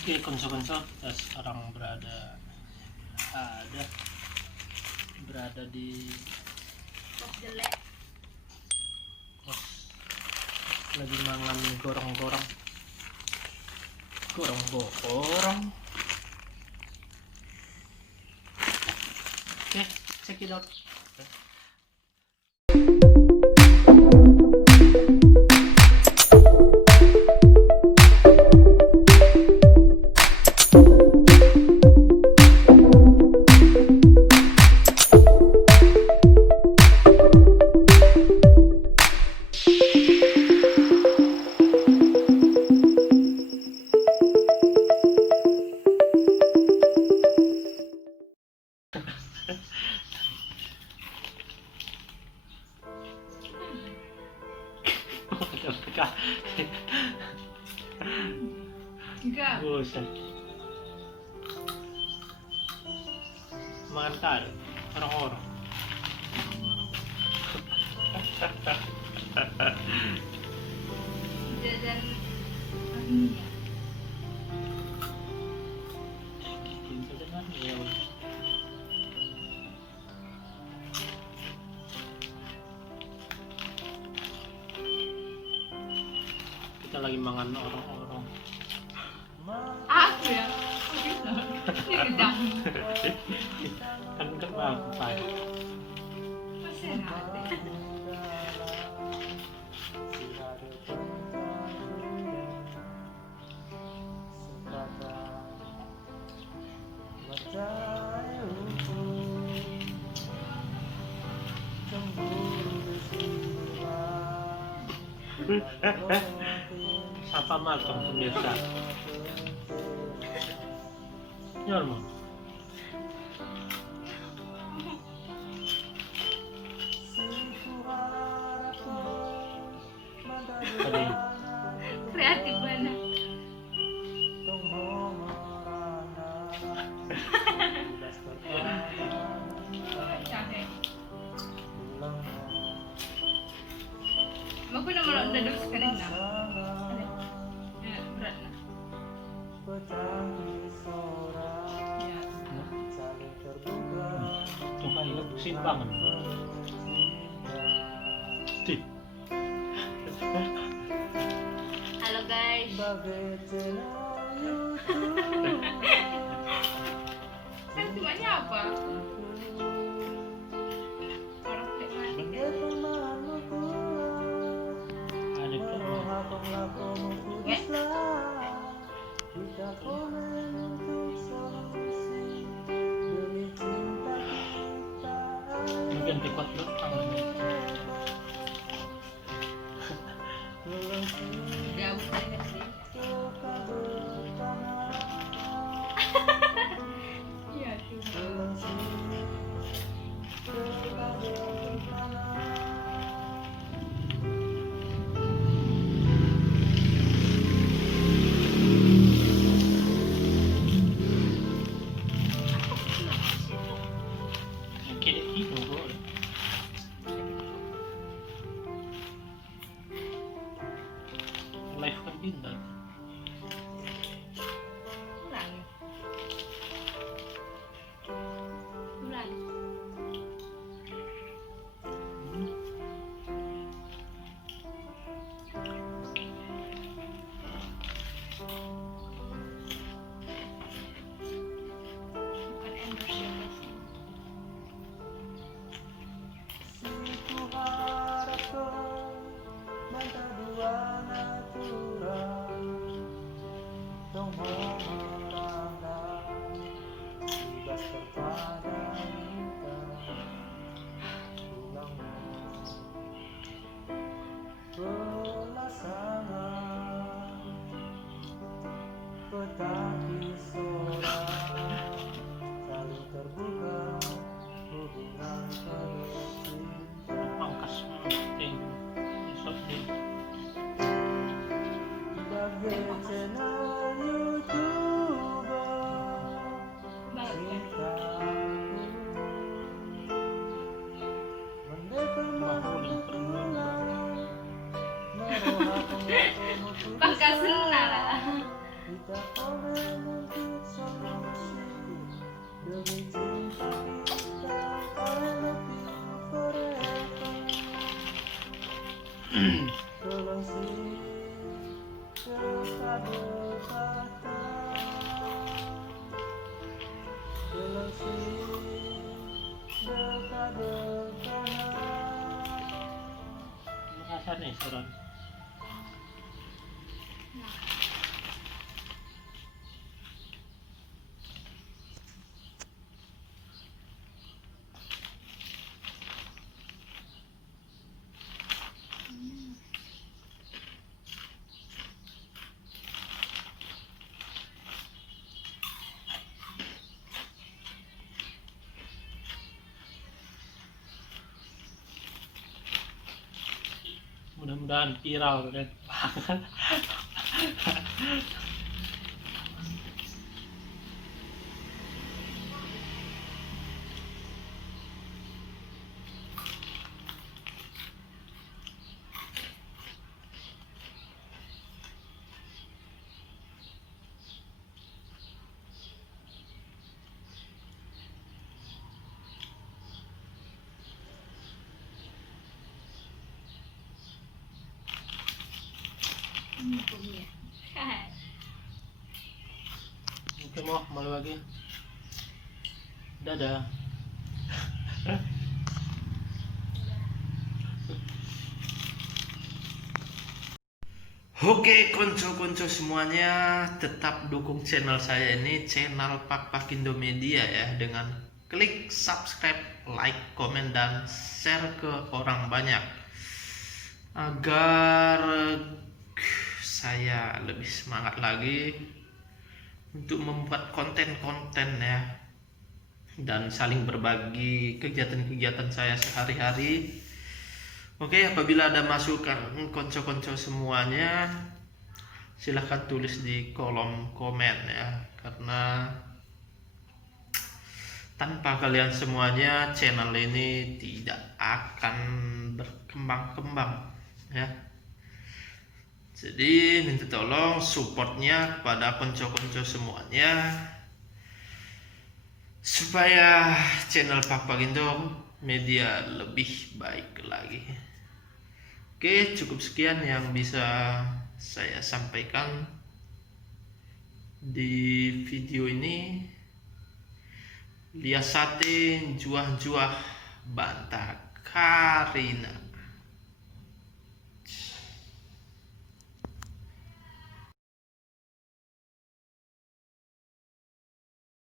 Oke, konso-konso, kita sekarang berada di Kos jelek. kos, lagi mangan gorong-gorong. Oke, check it out. Enggak. Buset. Mantar orang-orang. Jajan dunia. Pintu dengan ya udah. Kita lagi mangan orang-orang. Aku ya. Oh gitu. Ini gedang. Kan udah aku Pak. Masih ada. Sapa makan pemirsa. Normal. Tadi Kreatif banget. Capek. Aku udah duduk sekarang nah. Ya, berat nah. Ya. tuh kan lu simpangan. Tih. Halo guys. Sentimennya apa? Orang nikmati. Ada Nggak? mungkin tikot lu tangannya. Udah bukan nggak sih? Iya tuh. Oke, itu boleh. Live kan pindah. Ulang. Ulang. Bukan endorse ya guys. Pangkas besok nih. Mahulin perempuan. Pangkas senang lah. Merasa nih sekarang. Mudah-mudahan viral kan. Punya. Hai. Oke mau malu lagi. Dadah. Oke, konco-konco semuanya, tetap dukung channel saya ini, channel Pak Pakindo Media ya, dengan klik subscribe, like, komen, dan share ke orang banyak agar saya lebih semangat lagi untuk membuat konten-konten ya, dan saling berbagi kegiatan-kegiatan saya sehari-hari. Oke, apabila ada masukan konco-konco semuanya, silahkan tulis di kolom komen ya, karena tanpa kalian semuanya channel ini tidak akan berkembang-kembang ya. Jadi minta tolong supportnya kepada konco-konco semuanya, supaya channel Pak Pakindo Media lebih baik lagi. Oke, cukup sekian yang bisa saya sampaikan di video ini. Lihat sate juah-juah bantah Karina.